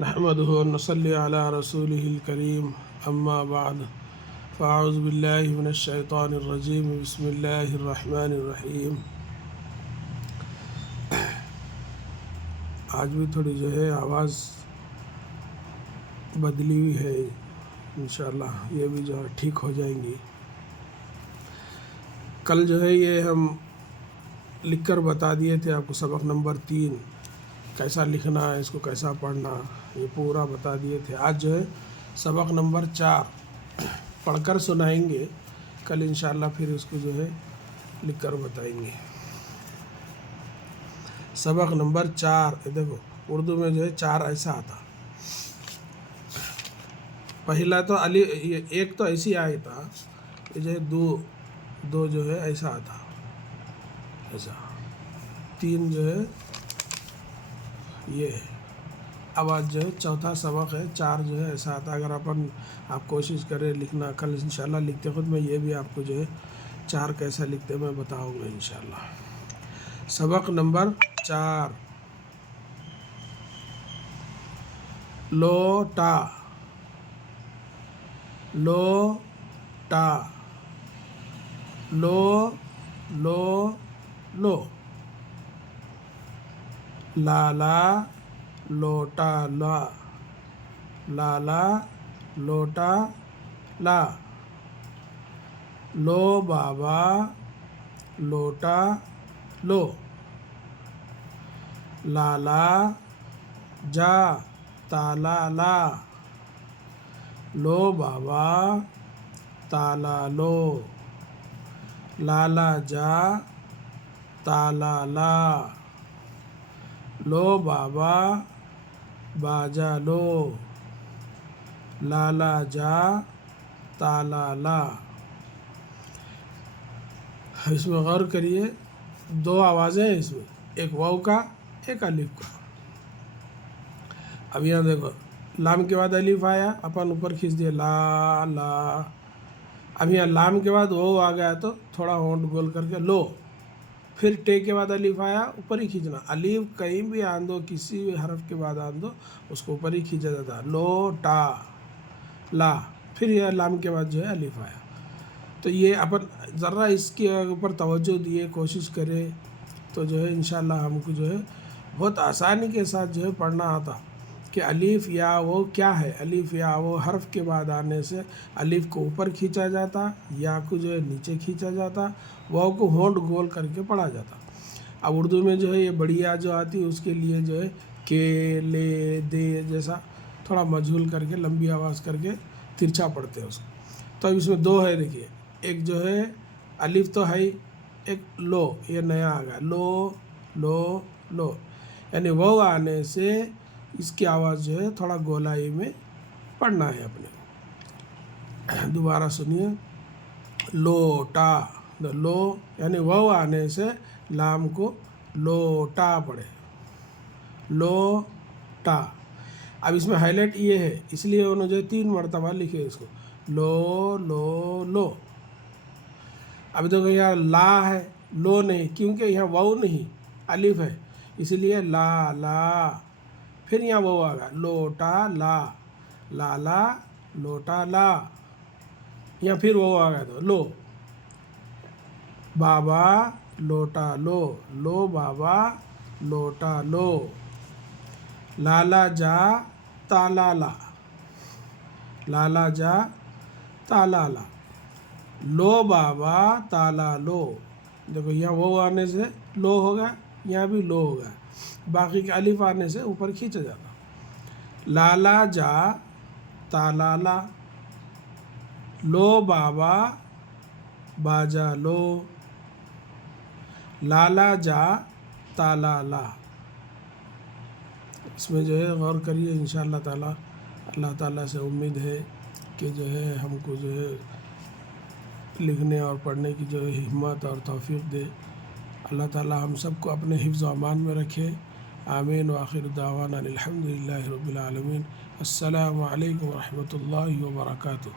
نحمده ونصلي على رسوله الكريم اما بعد فاعوذ بالله من الشیطان الرجیم بسم اللہ الرحمن الرحیم۔ آج بھی تھوڑی جو ہے آواز بدلی ہوئی ہے، انشاءاللہ یہ بھی جو ہے ٹھیک ہو جائیں گی۔ کل جو ہے یہ ہم لکھ کر بتا دیے تھے آپ کو، سبق نمبر 3 کیسا لکھنا ہے، اس کو کیسا پڑھنا، یہ پورا بتا دیے تھے۔ آج جو ہے سبق نمبر 4 پڑھ کر سنائیں گے، کل انشاءاللہ پھر اس کو جو ہے لکھ کر بتائیں گے۔ سبق نمبر 4 دیکھو اردو میں جو ہے 4 ایسا آتا۔ پہلا تو ایک تو ایسی آیا تھا، یہ جو ہے دو جو ہے ایسا آتا، ایسا 3 جو ہے یہ ہے۔ اب آج جو ہے چوتھا سبق ہے، 4 جو ہے ایسا آتا۔ اگر آپ کوشش کریں لکھنا، کل انشاءاللہ لکھتے خود میں یہ بھی آپ کو جو ہے 4 کیسا لکھتے میں بتاؤں گا انشاءاللہ۔ سبق نمبر 4، لوٹا، لوٹا، لو، لالا، لوٹا، لالا، لوٹا، لا، لو بابا، لوٹا، لو، لالا، جا، تالا، لا، لو بابا، تالا، لو، لالا جا، تالا، لا، لو بابا، باجا، لو، لالا جا، تالا، لا۔ اس میں غور کریے، 2 آوازیں ہیں اس میں، ایک واو کا، ایک الف کا۔ اب یہاں دیکھو لام کے بعد الف آیا، اپن اوپر کھینچ دیا لا لا۔ اب یہاں لام کے بعد واو آ گیا تو تھوڑا ہونٹ گول کر کے لو، پھر ٹے کے بعد الف آیا اوپر ہی کھینچنا۔ الف کہیں بھی آن دو، کسی بھی حرف کے بعد آن دو، اس کو اوپر ہی کھینچا جاتا ہے۔ لو ٹا لا، پھر یہ لام کے بعد جو ہے الف آیا۔ تو یہ اپن ذرا اس کے اوپر توجہ دیے، کوشش کرے تو جو ہے انشاءاللہ ہم کو جو ہے بہت آسانی کے ساتھ جو ہے پڑھنا آتا کہ الف یا وہ کیا ہے۔ الف یا وہ حرف کے بعد آنے سے الف کو اوپر کھینچا جاتا، یا کو جو ہے نیچے کھینچا جاتا، واو کو ہونٹ گول کر کے پڑھا جاتا۔ اب اردو میں جو ہے یہ بڑی یا جو آتی اس کے لیے جو ہے کے، لے، دے جیسا تھوڑا مجھول کر کے لمبی آواز کر کے ترچھا پڑھتے ہیں اس کو۔ تو اب اس میں 2 ہے، دیکھیے ایک جو ہے الف تو ہے، ایک لو، یہ نیا آ گیا، لو لو لو، یعنی واو آنے سے اس کی آواز جو ہے تھوڑا گولائی میں پڑھنا ہے اپنے۔ دوبارہ سنیے، لوٹا، لو یعنی واو آنے سے لام کو لوٹا پڑھے، لوٹا۔ اب اس میں ہائی لائٹ یہ ہے، اس لیے انہوں نے جو 3 مرتبہ لکھے اس کو، لو لو لو۔ اب دیکھو یہاں لا ہے، لو نہیں، کیونکہ یہاں واو نہیں الف ہے، اسی لیے لا لا، پھر یہاں واو آ گیا، لوٹا لا، لالا لوٹا لا، یہاں پھر واو آ گیا تو لو، بابا لوٹا لو، لو بابا لوٹا لو، لالا جا تالا لا، لالا جا تالا لا، لو بابا تالا لو۔ دیکھو یہاں واو آنے سے لو ہو گیا، یہاں بھی لو ہو گیا، باقی کے الف آنے سے اوپر کھینچا جاتا۔ لالا جا تالا لا، لو بابا باجا لو، لالا جا تالا لا۔ اس میں جو ہے غور کریے انشاءاللہ تعالیٰ۔ اللہ تعالیٰ سے امید ہے کہ جو ہے ہم کو جو ہے لکھنے اور پڑھنے کی جو ہے ہمت اور توفیق دے۔ اللہ تعالیٰ ہم سب کو اپنے حفظ و امان میں رکھے، آمین۔ وآخر دعوانا الحمدللہ رب العالمین۔ السلام علیکم ورحمۃ اللہ وبرکاتہ۔